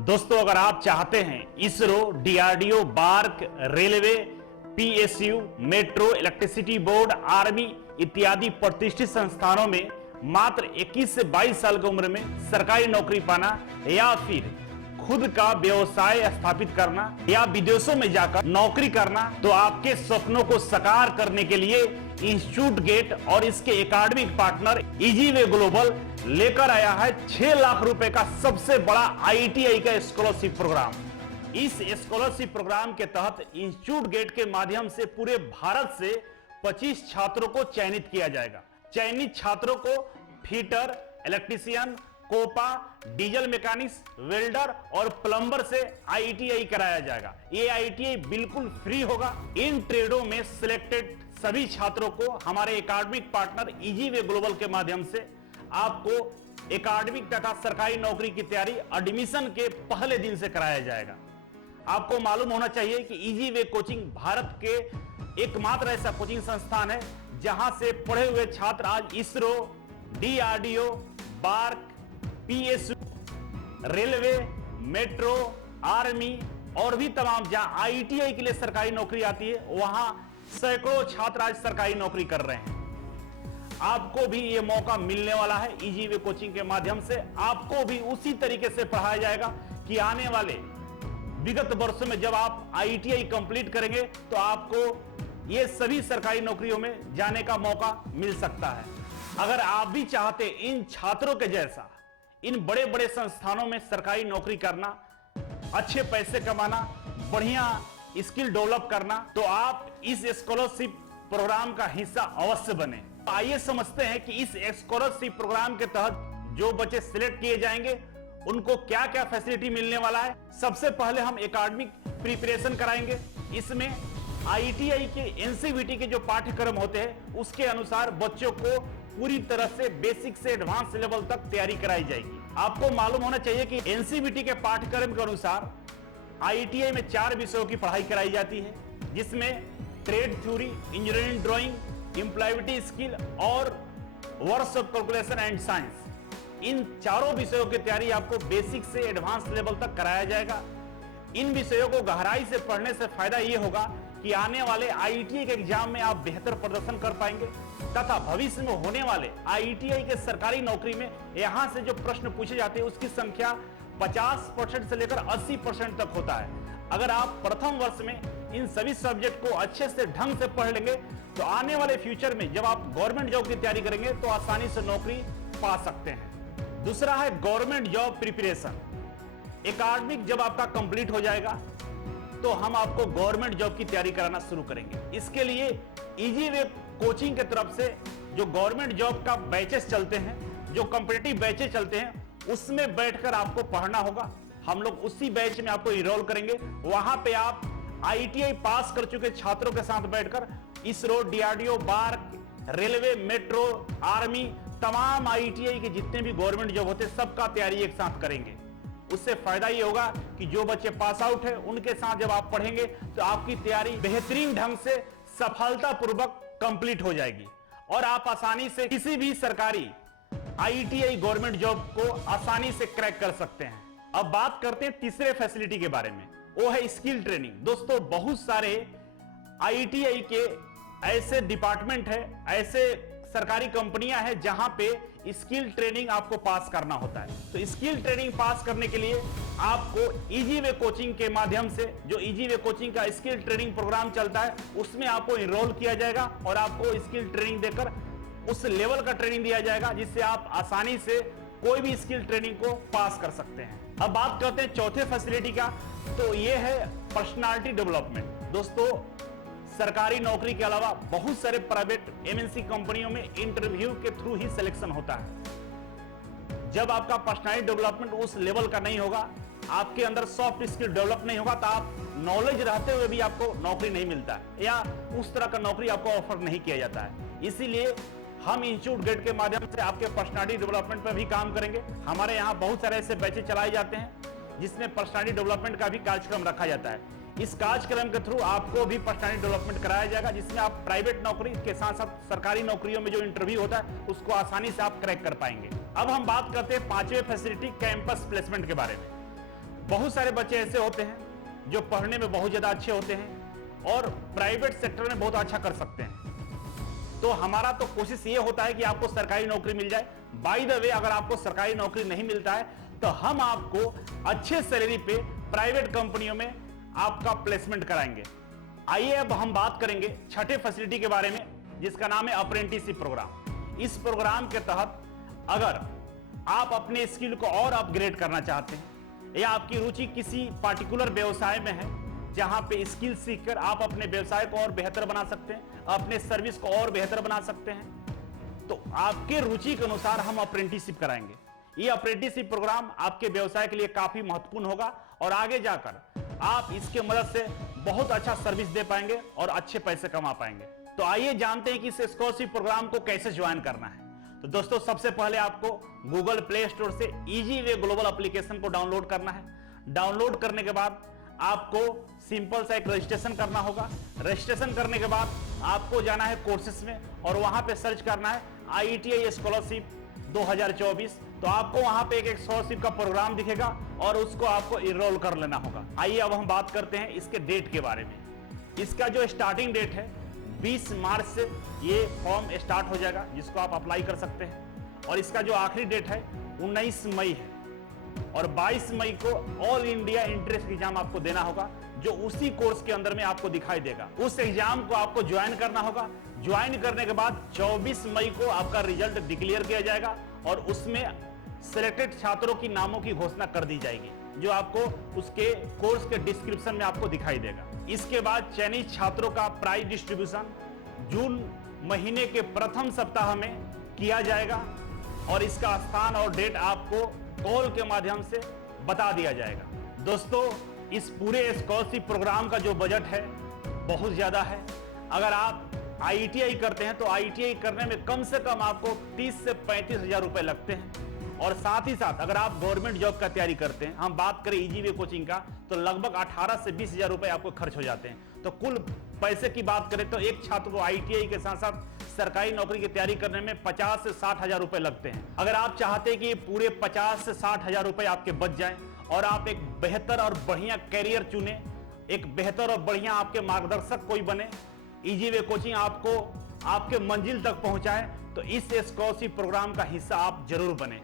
दोस्तों, अगर आप चाहते हैं ISRO, DRDO, BARC, railway, PSU, metro, electricity board, army इत्यादि प्रतिष्ठित संस्थानों में मात्र 21 से 22 साल की उम्र में सरकारी नौकरी पाना या फिर खुद का व्यवसाय स्थापित करना या विदेशों में जाकर नौकरी करना, तो आपके सपनों को साकार करने के लिए इंस्टीट्यूट गेट और इसके एकेडमिक पार्टनर इजीवे ग्लोबल लेकर आया है 6 लाख रुपए का सबसे बड़ा आईटीआई का स्कॉलरशिप प्रोग्राम। इस स्कॉलरशिप प्रोग्राम के तहत इंस्टीट्यूट गेट के माध्यम से पूरे भारत से 25 छात्रों को चयनित किया जाएगा। चयनित छात्रों को fitter, electrician, COPA, diesel mechanics, welder और प्लम्बर से आईटीआई कराया जाएगा। ये आईटीआई बिल्कुल फ्री होगा। इन ट्रेडों में सिलेक्टेड सभी छात्रों को हमारे एकेडमिक पार्टनर इजीवे ग्लोबल के माध्यम से आपको एकेडमिक तथा सरकारी नौकरी की तैयारी एडमिशन के पहले दिन से कराया जाएगा। आपको मालूम होना चाहिए कि इजीवे कोचिंग भारत के एकमात्र ऐसा कोचिंग संस्थान है जहां से पढ़े हुए छात्र आज ISRO, DRDO, BARC, PSU, railway, metro, army और भी तमाम जहां आईटीआई के लिए सरकारी नौकरी आती है, वहां सैकड़ों छात्र आज सरकारी नौकरी कर रहे हैं। आपको भी यह मौका मिलने वाला है। इजीवे कोचिंग के माध्यम से आपको भी उसी तरीके से पढ़ाया जाएगा कि आने वाले विगत वर्षों में जब आप आईटीआई कंप्लीट करेंगे तो आपको ये सभी सरकारी नौकरियों में जाने का मौका मिल सकता है। अगर आप भी चाहते इन छात्रों के जैसा इन बड़े बड़े संस्थानों में सरकारी नौकरी करना, अच्छे पैसे कमाना, बढ़िया स्किल डेवलप करना, तो आप इस स्कॉलरशिप प्रोग्राम का हिस्सा अवश्य बने। आइए समझते हैं कि इस स्कॉलरशिप प्रोग्राम के तहत जो बच्चे सिलेक्ट किए जाएंगे उनको क्या क्या फैसिलिटी मिलने वाला है। सबसे पहले हम एकेडमिक प्रिपरेशन कराएंगे। इसमें आईटीआई के एनसीवीटी के जो पाठ्यक्रम होते हैं उसके अनुसार बच्चों को पूरी तरह से बेसिक से एडवांस लेवल तक तैयारी कराई जाएगी। आपको मालूम होना चाहिए कि एनसीवीटी के पाठ्यक्रम के अनुसार आईटीआई में 4 विषयों की पढ़ाई कराई जाती है, जिसमें trade theory, engineering drawing, employability skill और works of calculation and science. इन चारों विषयों की तैयारी आपको बेसिक से एडवांस लेवल तक कराया जाएगा। इन विषयों को गहराई से पढ़ने से फायदा यह होगा कि आने वाले आईटीआई के एग्जाम में आप बेहतर प्रदर्शन कर पाएंगे तथा भविष्य में होने वाले आईटीआई के सरकारी नौकरी में यहां से जो प्रश्न पूछे जाते हैं उसकी संख्या 50% से लेकर 80% तक होता है। अगर आप प्रथम वर्ष में इन सभी सब्जेक्ट को अच्छे से ढंग से पढ़ लेंगे तो आने वाले फ्यूचर में जब आप गवर्नमेंट जॉब की तैयारी करेंगे तो आसानी से नौकरी पा सकते हैं। दूसरा है गवर्नमेंट जॉब प्रिपरेशन। एकेडमिक जब आपका कंप्लीट हो जाएगा तो हम आपको गवर्नमेंट जॉब की तैयारी कराना शुरू करेंगे। इसके लिए इजीवे कोचिंग की तरफ से जो गवर्नमेंट जॉब का बैचेस चलते हैं, जो कॉम्पिटिटिव बैचेस चलते हैं, उसमें बैठकर आपको पढ़ना होगा। हम लोग उसी बैच में आपको इनरोल करेंगे। वहां पे आप आईटीआई पास कर चुके छात्रों के साथ बैठकर ISRO, DRDO, BARC, railway, metro, army, तमाम आईटीआई के जितने भी गवर्नमेंट जॉब होते हैं सबका तैयारी एक साथ करेंगे। उससे फायदा ये होगा कि जो बच्चे पास आउट है उनके साथ जब आप पढ़ेंगे तो आपकी तैयारी बेहतरीन ढंग से सफलतापूर्वक कंप्लीट हो जाएगी और आप आसानी से किसी भी सरकारी आईटीआई गवर्नमेंट जॉब को आसानी से क्रैक कर सकते हैं। अब बात करते हैं तीसरे फैसिलिटी के बारे में, वो है स्किल ट्रेनिंग। दोस्तों, बहुत सारे आईटीआई के ऐसे डिपार्टमेंट है, ऐसे सरकारी कंपनियां हैं जहां पे स्किल ट्रेनिंग आपको पास करना होता है। तो स्किल ट्रेनिंग पास करने के लिए आपको इजीवे कोचिंग के माध्यम से, जो इजीवे कोचिंग का स्किल ट्रेनिंग प्रोग्राम चलता है, उसमें आपको इनरोल किया जाएगा और आपको स्किल ट्रेनिंग देकर उस लेवल का ट्रेनिंग दिया जाएगा जिससे आप आसानी से कोई भी स्किल ट्रेनिंग को पास कर सकते हैं। अब बात करते हैं चौथे फैसिलिटी का, तो यह है पर्सनालिटी डेवलपमेंट। दोस्तों, सरकारी नौकरी के अलावा बहुत सारे प्राइवेट एमएनसी कंपनियों में इंटरव्यू के थ्रू ही सिलेक्शन होता है। जब आपका पर्सनालिटी डेवलपमेंट उस लेवल का नहीं होगा, आपके अंदर सॉफ्ट स्किल डेवलप नहीं होगा, तो आप नॉलेज रहते हुए भी आपको नौकरी नहीं मिलता है या उस तरह का नौकरी आपको ऑफर नहीं किया जाता है। इसीलिए हम इंस्टीट्यूट गेट के माध्यम से आपके पर्सनालिटी डेवलपमेंट पर भी काम करेंगे। हमारे यहाँ बहुत सारे ऐसे बैचेस चलाए जाते हैं जिसमें पर्सनालिटी डेवलपमेंट का भी कार्यक्रम रखा जाता है। इस कार्यक्रम के थ्रू आपको भी पर्सनालिटी डेवलपमेंट कराया जाएगा, जिसमें आप प्राइवेट नौकरी के साथ साथ सरकारी नौकरियों में जो इंटरव्यू होता है उसको आसानी से आप क्रैक कर पाएंगे। अब हम बात करते हैं पांचवें फैसिलिटी, कैंपस प्लेसमेंट के बारे में। बहुत सारे बच्चे ऐसे होते हैं जो पढ़ने में बहुत ज्यादा अच्छे होते हैं और प्राइवेट सेक्टर में बहुत अच्छा कर सकते हैं। तो हमारा तो कोशिश ये होता है कि आपको सरकारी नौकरी मिल जाए। बाय द वे, अगर आपको सरकारी नौकरी नहीं मिलता है तो हम आपको अच्छे सैलरी पे प्राइवेट कंपनियों में आपका प्लेसमेंट कराएंगे। आइए अब हम बात करेंगे छठे फैसिलिटी के बारे में, जिसका नाम है अप्रेंटिसशिप प्रोग्राम। इस प्रोग्राम के तहत अगर आप अपने स्किल को और अपग्रेड करना चाहते हैं या आपकी रुचि किसी पार्टिकुलर व्यवसाय में है जहां पे स्किल सीखकर आप अपने व्यवसाय को और बेहतर बना सकते हैं, अपने सर्विस को और बेहतर बना सकते हैं, तो आपके रुचि के अनुसार हम अप्रेंटिसशिप कराएंगे। ये अप्रेंटिसशिप प्रोग्राम आपके व्यवसाय के लिए काफी महत्वपूर्ण होगा और आगे जाकर आप इसके मदद से बहुत अच्छा सर्विस दे पाएंगे और अच्छे पैसे कमा पाएंगे। तो आइए जानते हैं कि इस स्कॉलरशिप प्रोग्राम को कैसे ज्वाइन करना है। तो दोस्तों, सबसे पहले आपको गूगल प्ले स्टोर से इजी वे ग्लोबल एप्लीकेशन को डाउनलोड करना है। डाउनलोड करने के बाद आपको सिंपल सा एक रजिस्ट्रेशन करना होगा। रजिस्ट्रेशन करने के बाद आपको जाना है कोर्सेस में और वहां पे सर्च करना है IETI स्कॉलरशिप 2024। तो आपको वहां पे एक स्कॉलरशिप का प्रोग्राम दिखेगा और उसको आपको इनरोल कर लेना होगा। आइए अब हम बात करते हैं इसके डेट के बारे में। इसका जो स्टार्टिंग डेट है 20 मार्च से ये फॉर्म स्टार्ट हो जाएगा, जिसको आप अप्लाई कर सकते हैं। और इसका जो आखिरी डेट है 19 मई है और 22 मई को ऑल इंडिया एंट्रेंस एग्जाम आपको देना होगा, जो उसी कोर्स के अंदर में आपको दिखाई देगा। उस एग्जाम को आपको ज्वाइन करना होगा। ज्वाइन करने के बाद 24 मई को आपका रिजल्ट डिक्लेयर किया जाएगा और उसमें सिलेक्टेड छात्रों की नामों की घोषणा कर दी जाएगी, जो आपको उसके कोर्स के डिस्क्रिप्शन में आपको दिखाई देगा। इसके बाद चयनित छात्रों का प्राइज डिस्ट्रीब्यूशन जून महीने के प्रथम सप्ताह में किया जाएगा और इसका स्थान और डेट आपको कॉल के माध्यम से बता दिया जाएगा। दोस्तों, इस पूरे स्कॉलरशिप प्रोग्राम का जो बजट है बहुत ज्यादा है। अगर आप IETI करते हैं तो IETI करने में कम से कम आपको 30 से 35 हजार रुपए लगते हैं। और साथ ही साथ अगर आप गवर्नमेंट जॉब का तैयारी करते हैं, हम बात करें इजी वे कोचिंग का, तो लगभग 18 से 20 हजार रुपए आपको खर्च हो जाते हैं। तो कुल पैसे की बात करें तो एक छात्र को IETI के साथ साथ सरकारी नौकरी की तैयारी करने में 50 से 60 हजार रुपए लगते हैं। अगर आप चाहते हैं कि पूरे 50 से 60 हजार रुपए आपके बच जाएं और आप एक बेहतर और बढ़िया कैरियर चुने, एक बेहतर और बढ़िया आपके मार्गदर्शक कोई बने, इजी वे कोचिंग आपको आपके मंजिल तक पहुंचाए, तो इस स्कॉलरशिप प्रोग्राम का हिस्सा आप जरूर बने।